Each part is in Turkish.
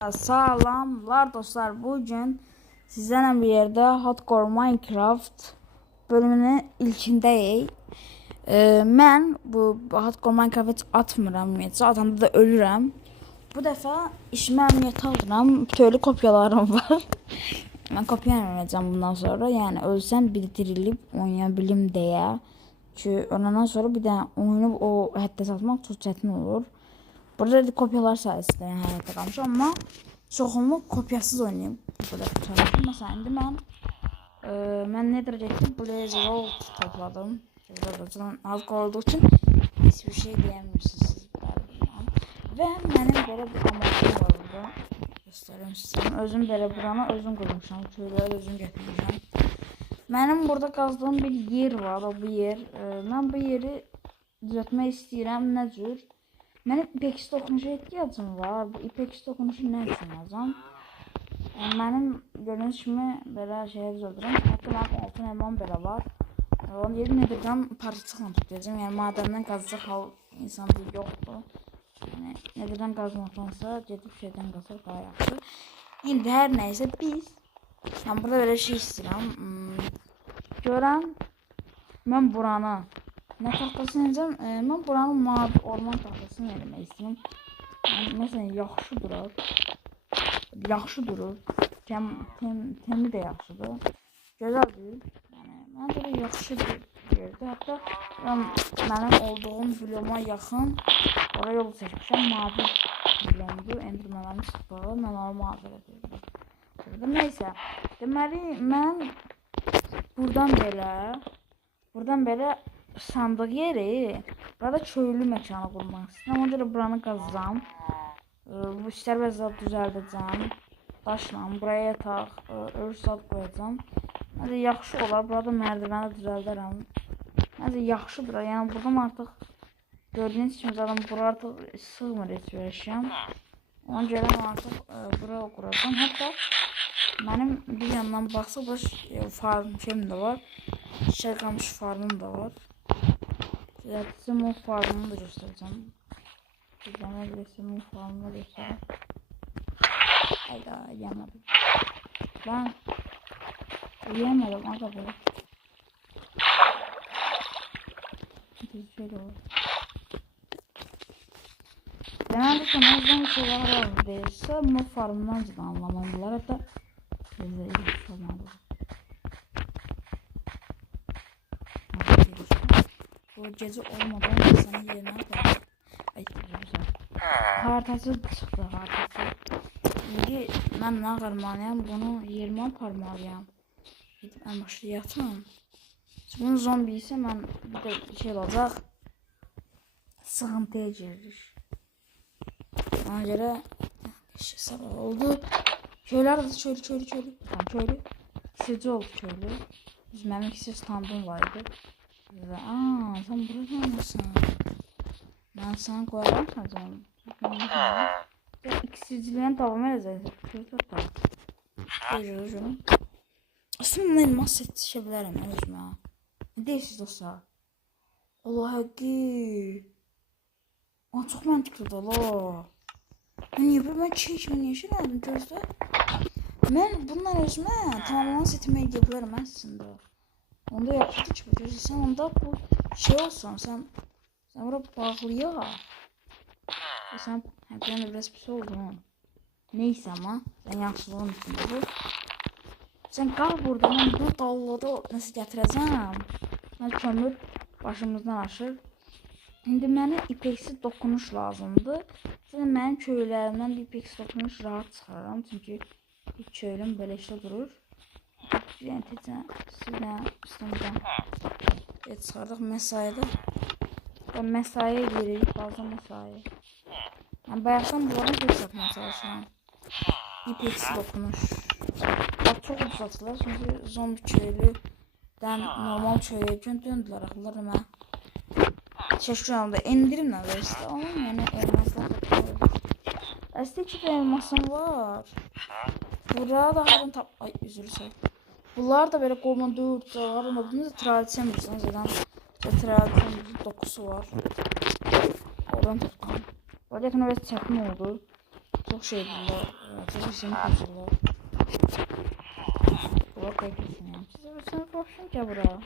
Salamlar dostlar. Bugün sizlerle bir yerde Hardcore Minecraft bölümünün ilkindeyik. Ben bu Hardcore Minecraft atmıram. Atanda da ölürəm. Bu defa işime emniyete alıram. Tövlü kopyalarım var. Ben kopyalamayacağım bundan sonra. Yani ölsem bildirilip oynayabilirim diye. Çünkü ondan sonra bir de oyunu o hatta satmak çok çetin olur. Burada kopyalar sayesinde yani hayatta kalmış ama çoxunluq kopyasız oynayayım. Burada tutarım. Mesela indi mən ne diyecektim? Blaze Roll topladım. Burada halka olduğu için hiçbir şey diyemirsiniz siz. Ve benim böyle bir amacım var burada. Göstereyim size. Özüm belə buranı özüm qurmuşam. Köyləri özüm gətirmişəm. Benim burada qazdığım bir yer var. O bu yer. Ben bu yeri düzəltmək istəyirəm. Nə cür? Mənim ipeksi toxunuşa ehtiyacım var. Bu ipeksi toxunuşu nə üçün lazım? Mənim gördüyünüz kimi belə şeyə düzəldirəm. Hətta mənim altın elmam belə var. Onu yerin edirəm, parçacıqla tutacağım. Yəni madəndən qazacaq hal insan bir yoxdur. Yəni nedirdən qazmaqdansa gedib şeydən qazaq daha yaxşı. İndi hər nəysə biz mən burada belə şey istəyirəm. Görən mən buranı ne tahtasını yiyeceğim? Ben buranın mavi orman tahtasını yemək istəyirəm. Məsələn, yaxşı durur. Yaxşı durur. Temi de yaxşıdır. Gözəldir. Yəni, məncə də yaxşı bir yerdir. Hətta mənim olduğum bilyoma yaxın oraya yol çəkmişəm. Mavi bilyomdur. Endirmələrini sıxdığı. Mən onu mavi edirdim. Burada neysə. Deməli, mən buradan belə sandık yeri burada çöylü mekanı kurmak istedim. Ona göre buranı qazacağam. Bu işler biraz düzəldəcəm. Daşla buraya yataq, örsat qoyacağam. Nəsə yaxşı olar. Burada mərdivəni düzəldərəm. Nəsə yaxşı durar. Yəni buradan artıq gördüyünüz kimi zaten bura artıq sığmır heç bir eşyam. Ona görə mən artıq buraya quracağam. Hətta mənim bir yandan baxsa bu farm şeyim də var. Çiçək qamış farmım da var. Size o farmını da göstereceğim. Sizden o farmını göstereyim. Hayda yemedim. Ben yemedim aga böyle. Şöyle olur. Genelde sonradan bir şeyler var değilse bu farmından cidden anlamadılar. Hatta size ilginç olmadı. Bu gece olmadan insanın yerine koyalım. Ay güzel. Haritası çıktı haritası. Şimdi ben ne karmalıyım bunu 20 parmalıyım. Gidip en başta yatım. Bunun zombi ise ben bir de şey olacak. Sıkıntıya girir. Ona göre şey sabah oldu. Köyler de çölü. Tamam çölü. Sıcı oldu çölü. Bizim benim ikisi standım vardı. Sen burada mısın? Ben sana koyarım sanacağım. İkisizliğini tamam edeceğiz. Tamam. Aslında elmas seçebilirim özüme. Ne deyirsiniz dostlar? Allah haqqı. Çok mantıklıdır la. Ben çeşmen yaşamadım gözde. Ben bundan özüme tamamen setime gidebilirim aslında. Onda yapıştı çıkıyor. Sen onda bu şey olsan sen buraya bağlı ya. Sen hem de biraz pis oldun. Neyse ama ben yaxşılığın içinde bu. Sen kal burada ben bu davada nasıl getireceğim? Ben kömür başımızdan aşır. Şimdi mənə ipeksi dokunuş lazımdı. Zaten mənim köylərimdən bir ipeksi dokunuş rahat çıxararam. Çünkü bir köylüm belə işlə durur. Yəni sizdən İstanbuldan çıxardıq mesaidə. Və mesaiyə giririk, fazla mesai. Yəni bayaqdan bunların pek satmaya çalışıram. İpeksi dokunuş. Bak çok ucuz satılır çünkü zombi köylüdən normal köylüyə döndülər axılar mən. Çeşitli anda indirimlə verirsə onun yəni elmaslar satılır. Əslində 2 elmasım var. Burada da harın ay üzülür say. Bunlar da böyle kolman 4 var. Ama bunu da tradisiyon bilirsiniz. Zaten tradisiyon 9'u var. Oradan toplam. Orada yakın evet çakma oldu. Çok şeydiler. Çok isim kaçırlar. Bura beklesin ya. Size bir sınıf option ki bura.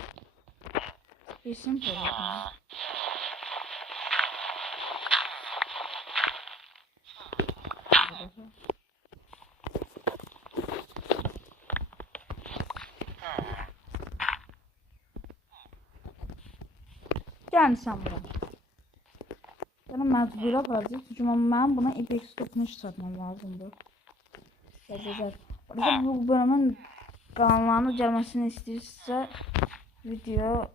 İsim koyalım. Yani sen bura. Bana mecburi aparacaq. Çünki mən buna IPX dokunuş satmam lazımdır. Güzel. Orada bu bölümün kanallarına gelmesini istəyirsə video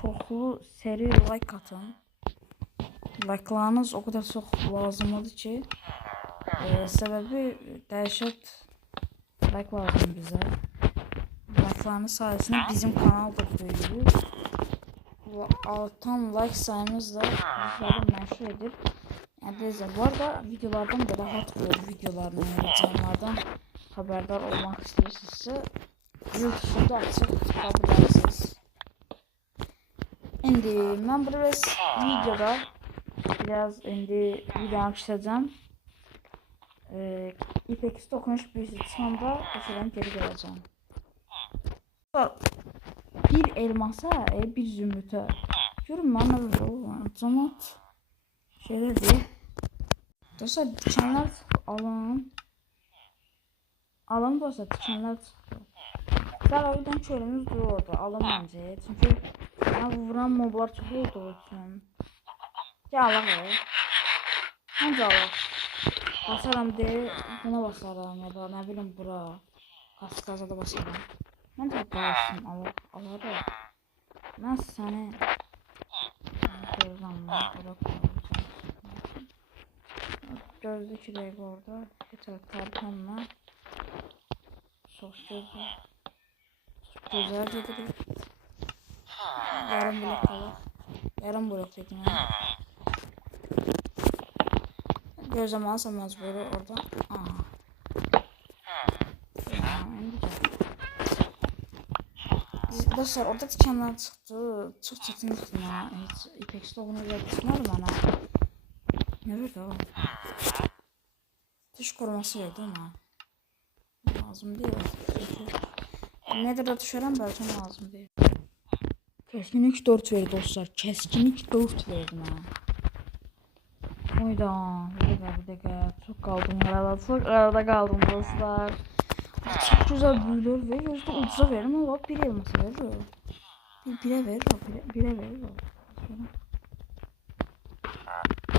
çoxlu seri like atın. Like'larınız o kadar çox lazımdır ki səbəbi dəhşət like lazım bizə. Like'larınız sayesinde bizim kanal da büyüyür. Artan like sayımız da bizleri məşhur edir. Yəni deyəcəm, bu arada videolardan da rahat vlog videolarını yayınlardan haberdar olmaq istəyirsinizsə YouTube'da açıq çıxa bilərsiniz. İndi mən biraz videoda videonu keçəcəm. IPX dokunuş birisi çıxanda məsələn geri gələcəm. Bir elmasa, bir zümrütə. Görün mən nə olur? Cəmat şeyler diye. Dostlar dikenler alın. Alın dostlar dikenler çıktı. Sen o yüzden çölümüz duruyordu. Alın bence. Çünkü ben vuran moblar çok olduğu için. Ya Allah ya. Bence Allah. Basarım diye buna basarım ya da ne bileyim bura. Kaskaza da basarım. Ben de basarım Allah. Allah da. Ben seni görürüm. Gördük ki de orada yeter kartonla çok güzel dedi. Yarım blok kalır. Yarım blok dedim ya. Gözüm alsamaz böyle orada. Dostlar orada dikenler çıktı. Çok çetin çıktı ya. Hiç IPX dokunuş yapışmadı bana. Ne verdi o? Dış koruması verdi ama lazım değil. Nedir de düşürəm belki lazım değil. Keskinlik 4 verdi dostlar. Keskinlik 4 verdi ha. Oyda bir dakika çok kaldım arada. Çok arada kaldım dostlar. Çok güzel büyüler ve yüzde ucuza verir ama bak bir elması verir. Bire verir o. Bire verir o.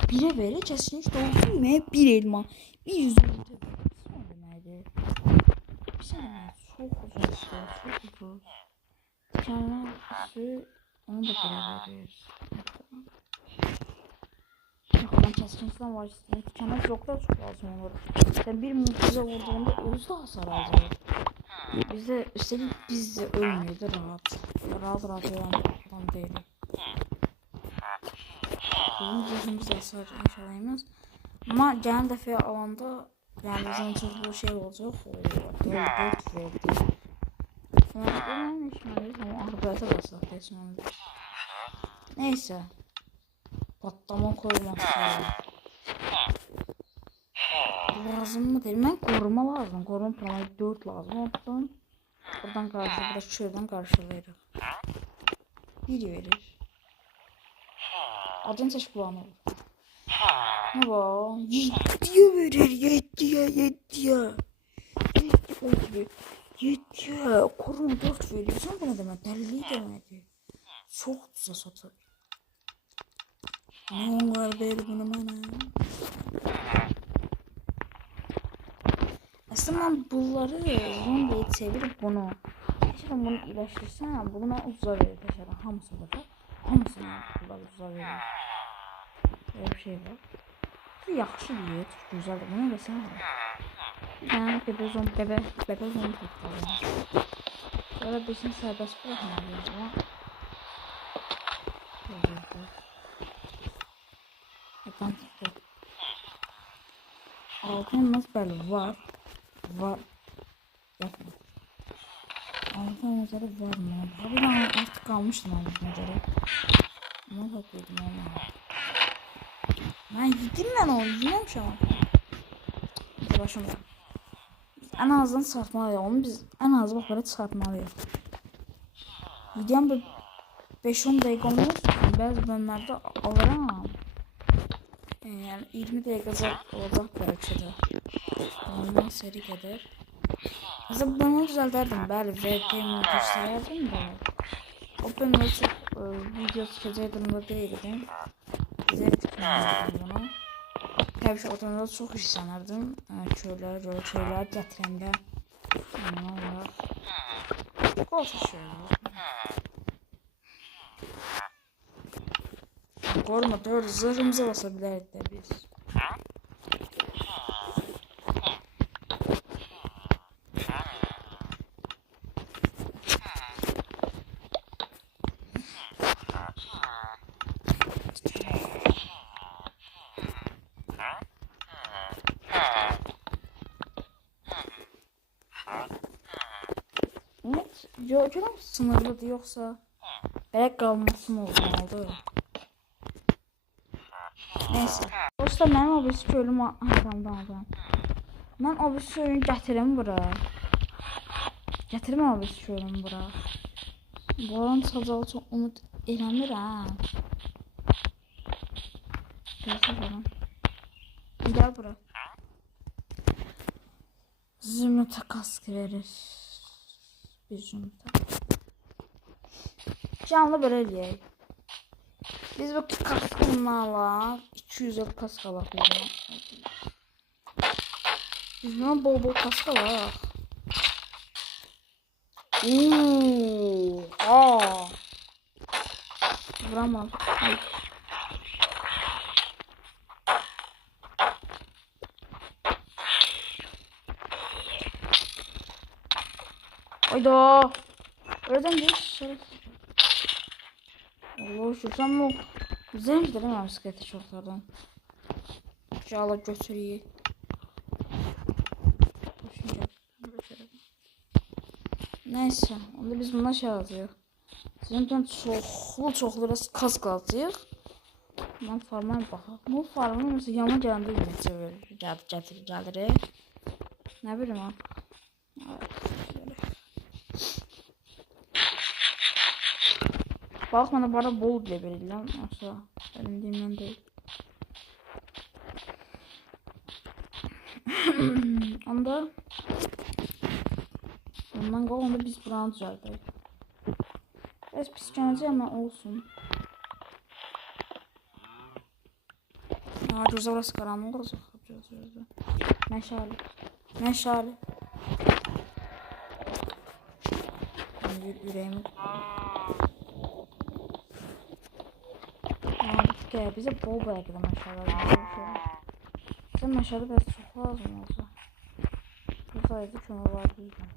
Bire verir kesinlikle olsun ve bir elma. Bir yüzde deməkdir. Bir saniye çok uzun işte. Çok uzun. Dikenler üstü onu da bire verir. Ben kesinlikle var istedim. Dikenler bloklar çok lazım olur. Sen bir mucize vurduğunda özü de hasar alacak. Bizde üstelik biz de ölmüyordu rahat. Rahat ölen adam değil. Bizim gözümüzde hasar inşallah yemez. Ama gelen defa alanda yani bizim için bu şey olacak. Dört verdi. Ben işim ama ahbete basak resmen. Neyse. Patlama koymak lazım mı değil? Ben koruma lazım. Koruma planı 4 lazım. Oradan karşı biraz şuradan karşı verir. 1 verir. Adın seç planı olur. Ne var? 7'ye verir. 7'ye. 7'ye. Koruma 4 verir. Sen bu ne demek? Deliliği demedi. Çok güzel satır. Ne var böyle bunu bana? Aslında ben bunları zombiye çevirip bunu bunu iyileştirsem bunu ben ucuza verir peşeren hamısı burada. Hamısını bunlar ucuza verir. Böyle bir şey var. Bu yaxşı bir çok güzeldir. Bunu desene. Yani bebe zombi tutmalıyım. Sonra birisini serbest bırakmalıyım ama. Yapan tuttu. Altın nasıl böyle var. Bakın. Altın nazarı var mı? Abi ben artık kalmıştım altın nazarı. Ne bakıyordum ona? Ben yedim ben onu. Yiyem şu an. başımda. En azından çıxartmalıyıq. Onu biz en az bax belə çıxartmalıyıq. Videom bir 5-10 dəqiqə olmaz. Bəzi bölümlərdə alıram. Yani 20 dəqiqə olacaq belki de. Ondan seri qədər. Mesela bunu düzəldərdim. Bəli, VPN göstərərdim də. O bölümdə çox video çəkəcəkdim da deyildim. Zevk tutmadım bunu. Təbii ki, odamda çox işlənərdim. Köylərə görə köyləri gətirəndə. Ondan olaraq. Qoşu şeylər. Qorma 4 zırhımıza basa bilərdik də biz. Evet, görürəm sınırlıdır yoxsa belə qalması mı olmalıdır? Neyse. Dostlar mənim o birisi köylüm arkamdan aldım. Mən o birisi köylünü gətirim bura. Gətirim o birisi köylümü bura. Buranın çıxacağı çox umut eləmirəm. Gəlsə buram. Gəl bura. Zümrütə kask verir. Bir zümrütə. Canlı belə eləyək. Biz bu kaskınlarla 200 kask alaq. Biz buna bol kask alaq. Vuramam. Ay. Hayda. Öyle değil. Allah şükür ama güzelmiş değil mi bisikleti çoklardan. İnşallah götüreyim. Neyse, onda biz buna şey alacağıq. Sizin çoxlu kask alacağıq. Ben farmaya baxaq. Bu farmaya mesela yana gələndə necə verir, gəlir. Nə bilim ha. Bak bana bara bol bile verirler. Yoksa benim demem değil. Onda ondan onda biz buranı düzəldik. Biraz pis gələcək ama olsun. Gözə burası qaranlıq olacaq. Məşale. Məşale. Yüreğimi. Gel bize bol belki de meşale lazım. Bize meşale biraz çok lazım olsa. Bu sayede kömür var diyeceğim.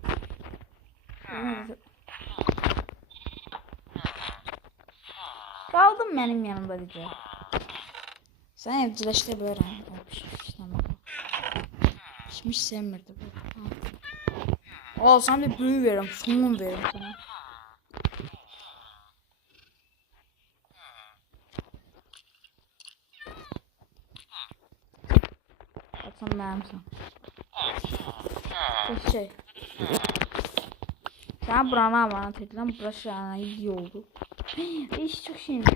Kaldım benim yanımda diyeceğim. Sen evcileşte böyle hiç sevmirdi bu. Al sana bir büyü veririm, sonun veririm sana. Sen benimsin. Şey. Sen buranı emanet edilen burası yani iyi oldu. İş çok şeymiş.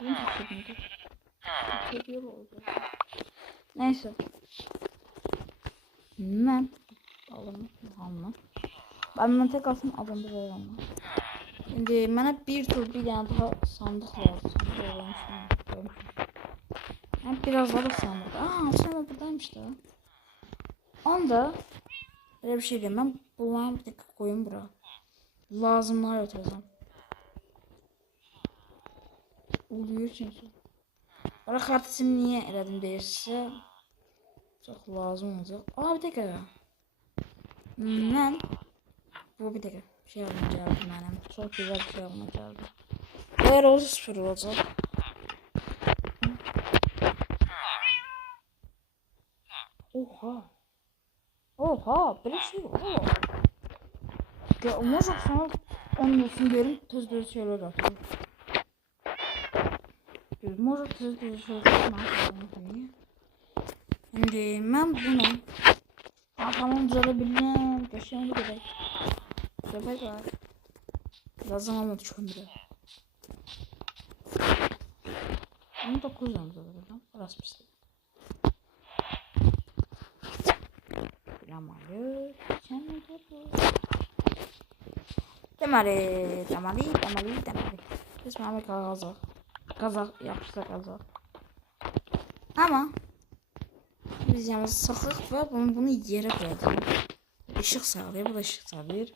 Benim çok sevimdi. Çok iyi oldu. Neyse. Ben aldım. Ben tek alsam adamda böyle olmaz. Şimdi bana bir tur bir tane daha sandık lazım. Ben biraz daha sandık. Sandık buradaymış da. Onda böyle bir şey diyeyim. Ben bunları bir dakika koyayım buraya. Lazımlar öteceğim. Oluyor çünkü. Bana kartısını niye elədim deyirsə çok lazım olacak. Bir dakika. Ben bu bir dakika şey almayacağım benim. Çok güzel bir şey almayacağım. Eğer olsa sıfır olacak. Oha, böyle şey yok. Ya może sana onun olsun diyelim tez şeyler atıyor. Może tez şeyler atıyor. Şimdi ben bunu tamam düzelebilirim. Geçen gerek. Köpek var. Birazdan ama kömürü. Bunu da kullanacağım. Burası bir şey. Bilamalı. Demeli. Biz Mehmet kazak yapışsa kazak. Ama biz yalnız saklık ve bunu yere koyalım. Işık sağlıyor. Bu da ışık sağlıyor.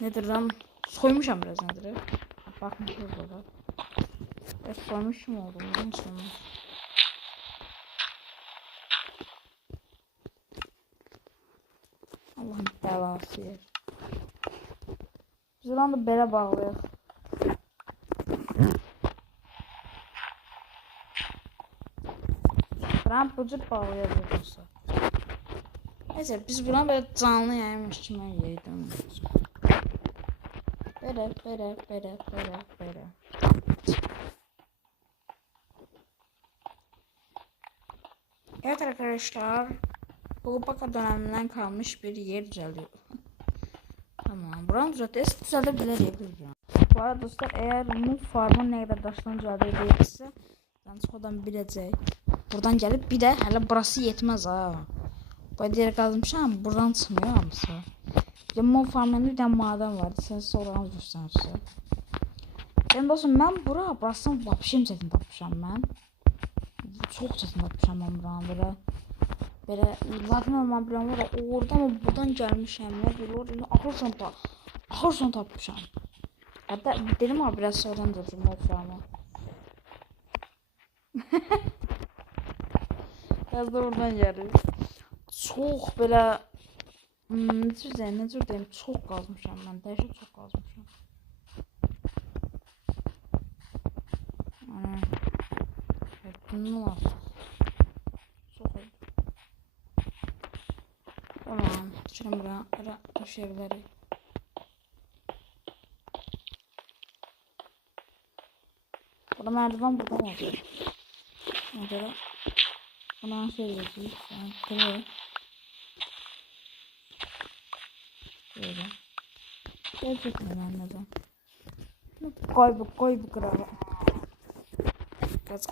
Nedir lan? Soymuşam biraz nedir? Bakmışız burada. Soymuşum oldum. Bunun sonu. Allah'ın belası yer. Biz lan da bele bağlıyız. Ramp bıcık bağlayabiliyorsa. Neyse biz buna böyle canlı yaymış kimi yedim. Böyle. Evet arkadaşlar. Bu baka döneminden kalmış bir yer düzeliyor. Tamam. Buranı düzeltebilir. Bu arada dostlar eğer bu farmın ne kadar daşdan düzeltebilirse ben sonradan biləcək. Buradan gelip bir de hele burası yetmez ha. Bu diğer kazmışam buradan çıkmıyor hamısı. Bir de mol farmında bir tane maden var. Sen sonra göstersin. Ben dostum ben burasını vapşim çetin tapmışam ben. Çok çetin tapmışam ben buranı böyle zaten olmam plan var orada ama buradan gelmişim ya bir orada ahırsan tapmışam. Hatta dedim abi biraz sonradan duracağım o farmı. Biraz da oradan geldi. Çok böyle ne tür diyeyim çok kazmışam ben. Dehşet çok kazmışam. Bunun artık. Çok oldu. Tamam. Şimdi buraya düşebiliriz. Burada merdiven buradan olacak. Mesela buna şey diyeceğiz. Yani buraya. Böyle. Gerçekten anladım. Koy bu kralı. Kaz.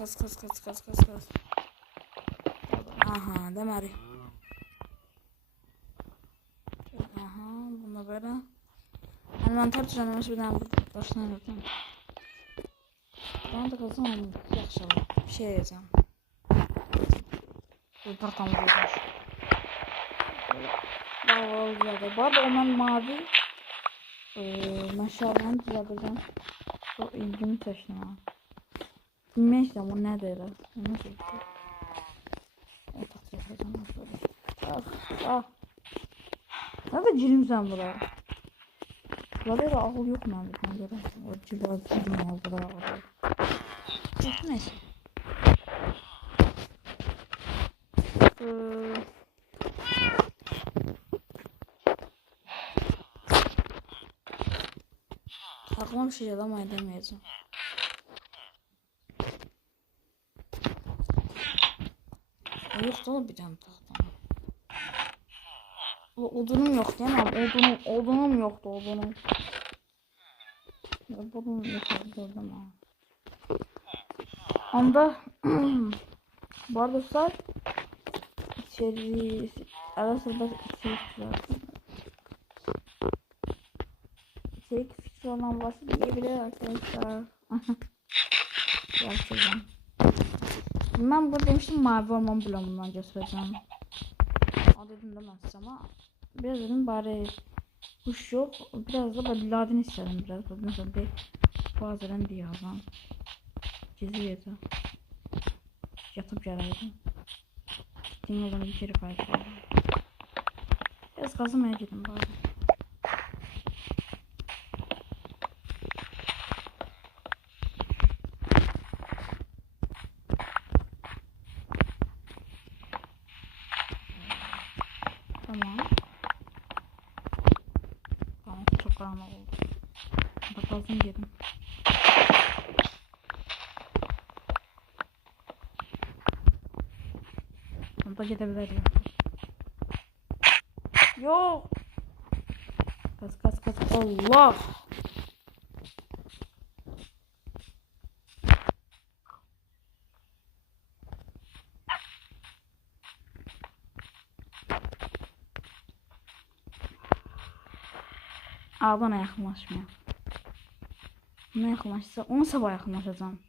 Aha demari. Aha bunu böyle. Envanter düzenlemesi bir tane başına yapacağım. Ben de kazım ama yaxşı bir şey yazacağım. Bu partamız olmuş. Bu arada onun mavi meşalerini düzelteceğim. Çok ilgimi çekti ha. Bilmeyeceğim o nedir? Nasıl bir şey? Yatak yapacağım. Nerede cirimsen buraya? Burada da akıl yok mu abi? Ben göre o cirim ya buraya. Neyse. Aklıma bir şey ama edemeyeceğim. Yok da bir tane tahtam. Odunum yok değil mi abi? Odunum yoktu odunum. Odunum yok gördüm ha. Onda bu arada dostlar içeri ara sırada içerik fikri olan varsa diyebilir arkadaşlar. Gerçekten. Ben burada demiştim mavi orman bloğundan göstereceğim. O dedim demez ama biraz dedim bari kuş yok. Biraz da böyle ladin istedim biraz. Mesela bir bazen diye yazan. Geziyordu. Yatıp yaraydım. Dinledim bir kere kaybettim. Biraz kazımaya gittim bari. Tamam çok karanlık oldu. Bakalım yedim. Burada gidebilir ya. Yok. Kaç. Allah. Bana yaxınlaşmıyor. Ne yaxınlaşsa, onu sabah yaxınlaşacağım.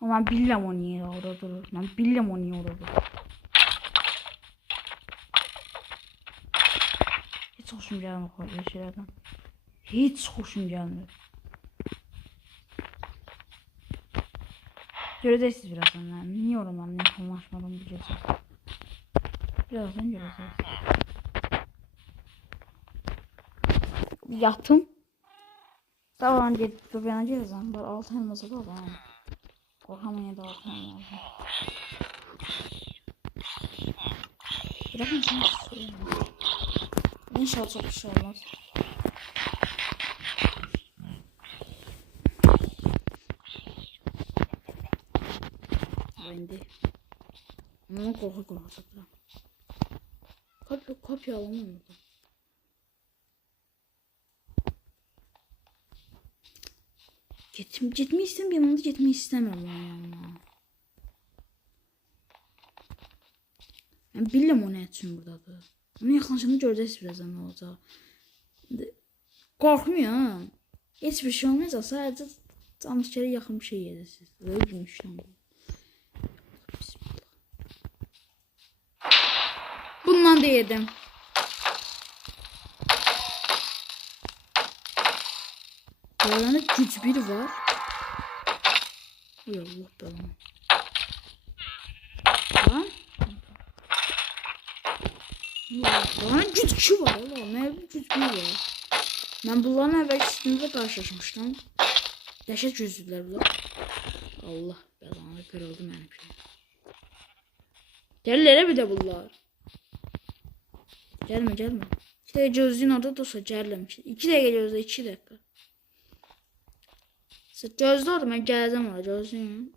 Ama ben bilmem o niye orada durur. Ben bilmem o niye orada durur. Hiç hoşum gelmiyor böyle şeylerden. Hiç hoşum gelmiyor. Göreceksiniz birazdan yani. Niye oradan yakınlaşmadım bu gece. Birazdan göreceğiz. Yattım. Sabahın gidip bebeğine geleceğim. Böyle 6 elması da var. Korkamayın da 6 elması. Bırakın sen söyleyeyim. İnşallah çok bir şey olmaz. Ben de. Ama korku saklan. Kopya alamam orada. Gitmeyi istemiyorum. Yanında gitmeyi istemiyorum yani. Ben bilmem o ne için buradadır. Onu yaklaşımda göreceğiz birazdan ne olacak. Korkmuyorum. Hiçbir şey olmayacak. Sadece tanışkere yakın bir şey yedirsiniz. Öyle bir düşünüyorum. Bundan da yedim. Böyle güç biri var. Uy Allah belanı. Lan. Bana güç kişi var Allah. Ne bir güç biri var. Ben bunların evvel üstünde karşılaşmıştım. Dəhşət gözlüdülər bunlar. Allah belanı kırıldı benim şey. Gəlirlər bir de bunlar. Gelme. 2 dakika gözlüğün orada dursa gəlirəm. 2 dakika gözlə 2 dakika. Gözlü orada ben gələcəm orada gözlüyüm.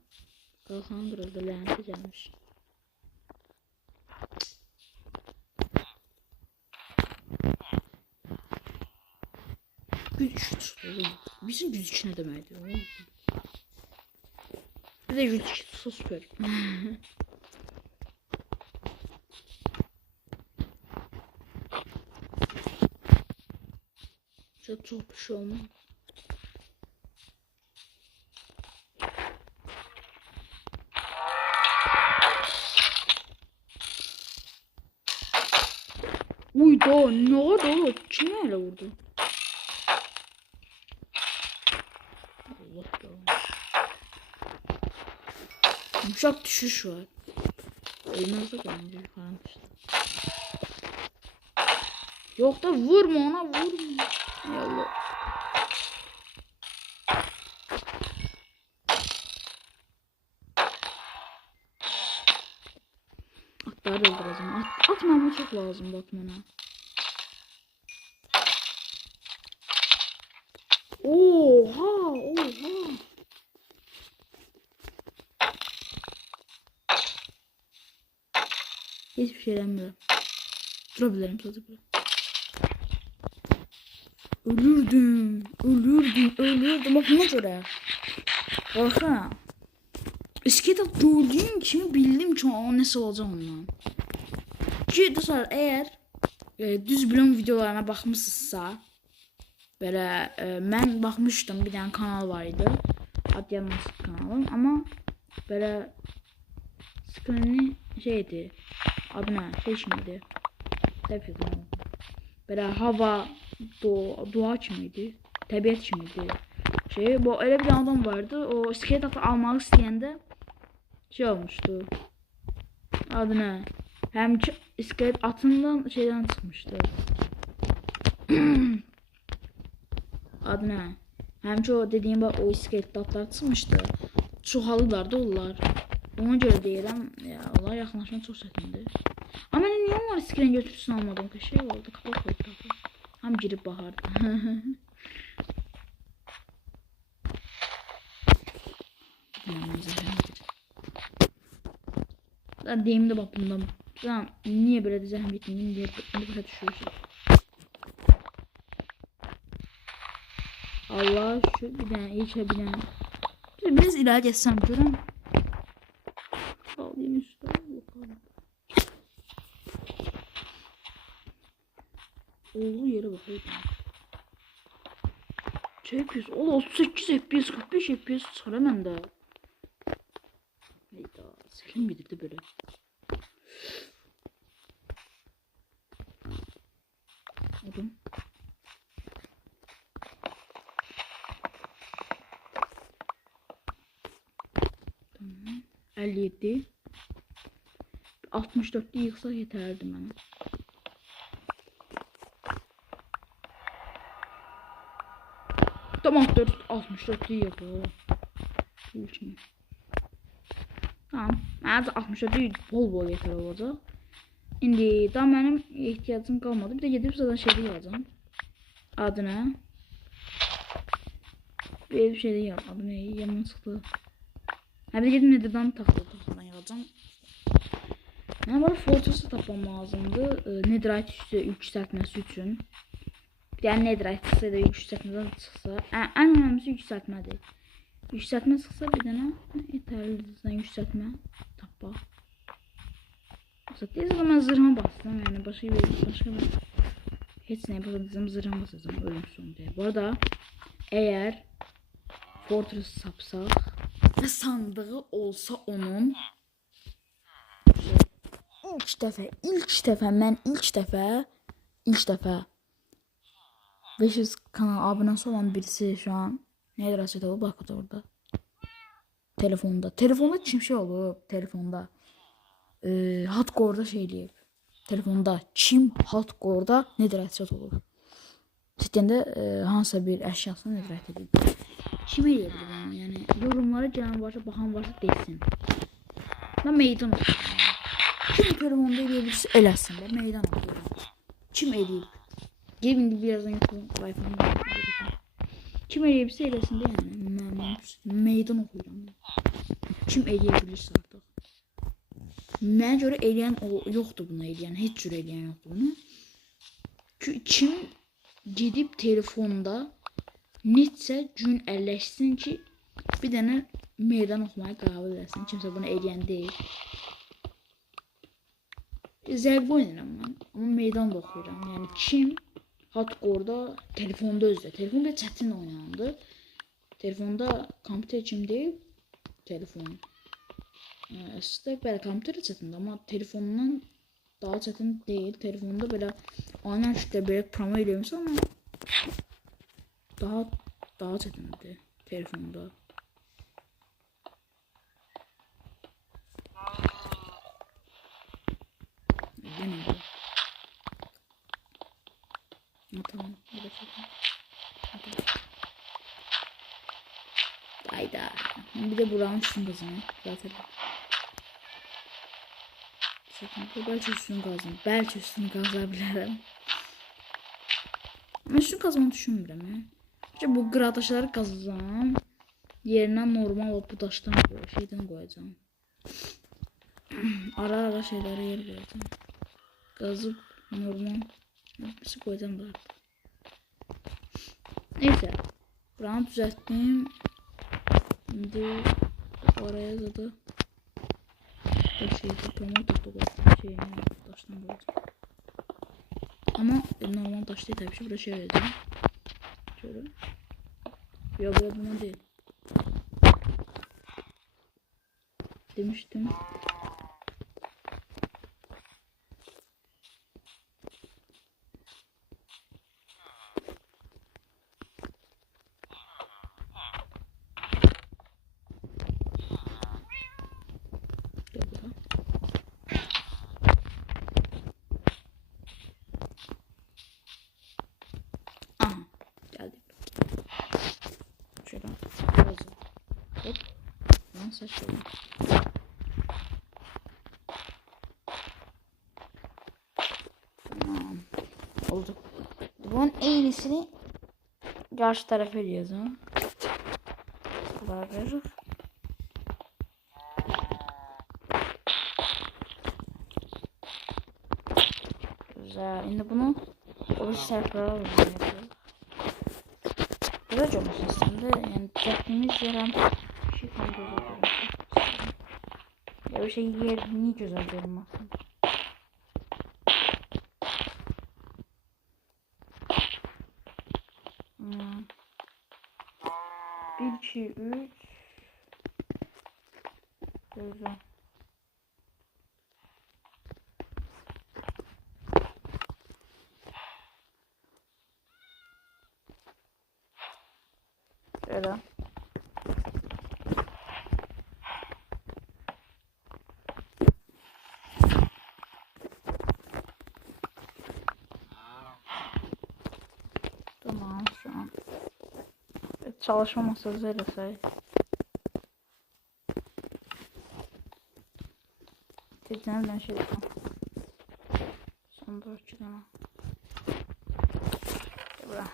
Qalxan kırıldı lənətə gəlmiş. Güç tuttu. Bizim güç içine demeydi. Bir de güç tutsa süper. Çok bir şey olmaz. Uy da ne oldu? Kim öyle vurdu? Allah Allah. Yumuşak düşüş var. Ölmezde kalmadı falan işte. Yok da vurma ona vurma. Ya Allah. Atları öldüreceğim. Atmama çok lazım Batman'a. Oha. Hiçbir şey demiyorum. Durabilirim sadece. Ölürdüm. Bak buna göre. Bakın. İskelet gördüğüm kimi bildim ki o nasıl olacak ondan. Ki dostlar eğer düz bilim videolarına bakmışsınızsa böyle ben bakmıştım bir tane kanal vardı. Ad yanması kanalım ama böyle screen'i şeydi. Adı ne? Şimdiydi. Tepkidim. Böyle hava doğa kimiydi? Təbiət kimiydi? Bu öyle bir adam vardı. O iskelet atı almak isteyende şey olmuştu. Adı ne? Hem iskelet atından şeyden çıkmıştı. Adı ne? Hem o dediğim bak o iskelet atlar çıkmıştı. Çoxalılardı onlar. Ona göre deyirəm ya onlar yaxınlaşma çox çətindir. Ama niye onlar iskelet götürsün almadım ki şey oldu kapak koydu. Hem girip bahardı. Ben deyimde bak bundan Tamam. Niye böyle de zahmet etmedin diye başa düşüyorsun. Allah şu bir tane geçebilen. Biraz ileri geçsem görün. Alayım üstüne bakalım. Olduğu yere bakayım. Şey yapıyoruz. Ola 38 FPS 45 FPS çıkar hemen de. Hayda. Selim bildirdi böyle. Adam. Tamam. 57. 64'te yıksa yeterdi bana. Tamam 64 yapıyor. Tamam. Mənim 64 bol yeter olacaq. İndi daha mənim ehtiyacım qalmadı. Bir də gedib zaten şeydə yazacağım. Adına. Bir şeydə yazacağım. Adı nə? Yaman çıxdı. Hə bir də gedib Nether'dan taxtadan yazacağım. Mən bana Fortress'ı tapmam lazımdı. Netherite üstü yükseltmesi üçün. Yani Netherite de yükseltmeden çıxsa. En önemlisi yükseltmədir. Yükseltmə çıxsa bir dənə yeterli yükseltmə tapaq. Tez zaman zırhıma bastım yani başka bir hiç ne yapacağım zırhıma basacağım ölüm sonunda. Bu arada eğer Fortress sapsak ve sandığı olsa onun ilk defa 500 kanal abonesi olan birisi şu an nedir açıda bak orada telefonda çim şey olur telefonda. Hardcore'da şeyleyip telefonda çim hardcore'da nedir headshot olur. Cidden hansısa bir əşyasını nedir edildi. Kim eləyebilir bunu? Yani yorumlara gelen varsa baxan varsa desin. Ben meydan okuyorum. Kim telefonda eləyebilirsə eləsin də meydan okuyorum. Kim eləyib? Gelin birazdan yapalım Wi-Fi'ni. Kim eləyebilirsə eləsin də yani. Ben meydan okuyorum. Kim eləyebilirsə artıq. Mənə görə eləyən yoxdur bunu eləyən. Heç cür eləyən yoxdur bunu. Kim gedib telefonda netcə gün əlləşsin ki bir dənə meydan oxumaya qəbul eləsin. Kimsə bunu eləyən deyil. Zəvq oynayıram mən. Amma meydan da oxuyuram. Yəni kim hardcore'da telefonda özdə. Telefonda çətin oynandı. Telefonda kompüter kim deyil? Telefon. Aslında böyle kompüter çətindir ama telefondan daha çətin değil. Telefonda böyle aynen işte böyle promo ediyormuş ama daha çətindir telefonda. Ne bu? Tamam. Hayda. Bir de buranın üstünü kazanıyor. Zaten. Belki üstünü kazabilirim. Ama üstünü kazmanı düşünmürəm ya. İşte bu qıradaşları kazacağım. Yerine normal o bu daşdan şeyden koyacağım. Ara şeylere yer vereceğim. Kazıp normal bir şey koyacağım da artık. Neyse. Buranı düzelttim. Şimdi oraya da şeyde promote toplayacağım şeyini taştan koyacağım. Ama normal taş değil tabii ki burada şey vereceğim. Şöyle. Ya bu buna değil. Demiştim. Saçmalama. Tamam. Oldu. Bunun eğrisini karşı tarafa ediyoruz. Bakıyoruz. Ha. İndi bunu o bir sərfara alacağıq. Burada olmasın istəndə. Yəni cəhdimiz yaran bir şey tam gözəl görünsün. Ya bir şey yer niye güzel görünməsin? 1, 2, 3 Güzel. Şöyle. Tamam şu an. Çalışma masası eləsək. Tekrar şey yapalım. Sonra 2 dənə. Bura.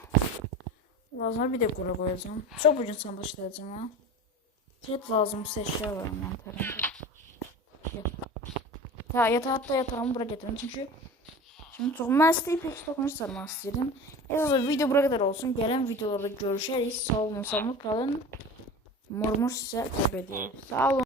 Lazım bir de qura koyacağım. Çok bugün sandaş işləyəcəm ha. Tek lazımsa eşya var məntarımda. Ha yatağda yatağımı bura getirin çünkü şimdi çok mən istəyib heç dokunuş sarmaq istəyirdim. Evet video buraya kadar olsun. Gelen videolarda görüşərik. Sağ olun, sağlık kalın. Murmur sizə təbə deyir. Sağ olun.